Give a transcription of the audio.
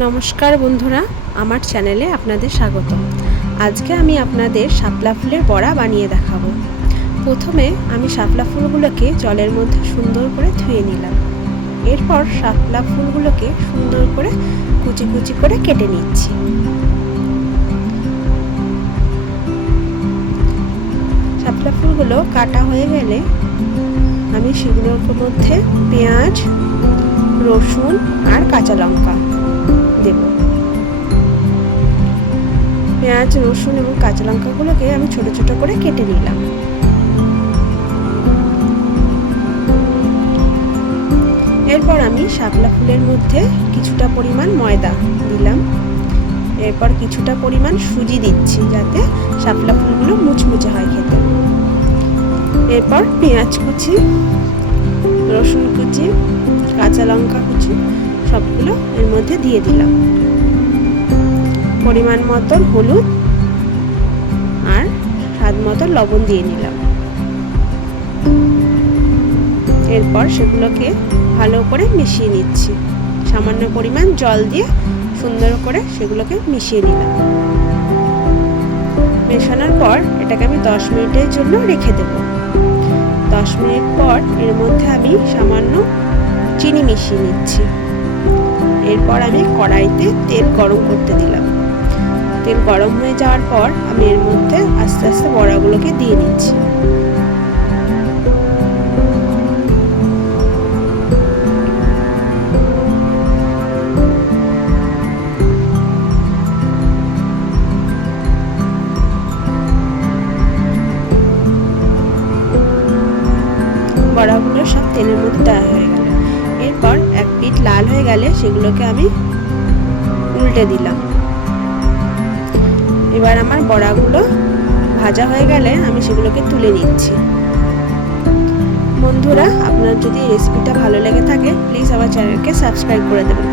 নমস্কার বন্ধুরা, আমার চ্যানেলে আপনাদের স্বাগত। আজকে আমি আপনাদের শাপলা ফুলের বড়া বানিয়ে দেখাবো। প্রথমে আমি শাপলা ফুলগুলোকে জলের মধ্যে সুন্দর করে ধুয়ে নিলাম। এরপর শাপলা ফুলগুলোকে সুন্দর করে কুচি কুচি করে কেটে নিচ্ছি। শাপলা ফুলগুলো কাটা হয়ে গেলে আমি সেগুলোর মধ্যে পেঁয়াজ, রসুন আর কাঁচা লঙ্কা দেব। পেঁয়াজ, রসুন এবং কাঁচা লঙ্কাগুলোকে আমি ছোট ছোট করে কেটে নিলাম। এরপর আমি শাপলা ফুলের মধ্যে কিছুটা পরিমাণ ময়দা দিলাম। এরপর কিছুটা পরিমাণ সুজি দিচ্ছি যাতে শাপলা ফুলগুলো মুচমুচে হয় খেতে। এরপর পেঁয়াজ কুচি, রসুন কুচি, কাঁচা লঙ্কা কুচি সবগুলো এর মধ্যে দিয়ে দিলাম। পরিমাণ মতো হলুদ আর স্বাদ মতো লবণ দিয়ে নিলাম। এরপর সেগুলোকে ভালো করে মিশিয়ে নিচ্ছি। সামান্য পরিমাণ জল দিয়ে সুন্দর করে সেগুলোকে মিশিয়ে নিলাম। মেশানোর পর এটাকে আমি 10 মিনিটের জন্য রেখে দেব। 10 মিনিট পর এর মধ্যে আমি সামান্য চিনি মিশিয়ে নিচ্ছি। এরপর আমি কড়াইতে তেল গরম করতে দিলাম। তেল গরম হয়ে যাওয়ার পর আমি এর মধ্যে আস্তে আস্তে বড়াগুলোকে দিয়ে নিচ্ছি। বড়াগুলো সব তেলের মধ্যে দেওয়া হয়ে গেল। এরপর এক পিঠ লাল হয়ে গেলে সেগুলোকে আমি উল্টে দিলাম। এবার আমার বড়াগুলো ভাজা হয়ে গেলে আমি সেগুলোকে তুলে নিচ্ছি। বন্ধুরা, আপনার যদি রেসিপিটা ভালো লেগে থাকে প্লিজ আমার চ্যানেলকে সাবস্ক্রাইব করে দেবেন।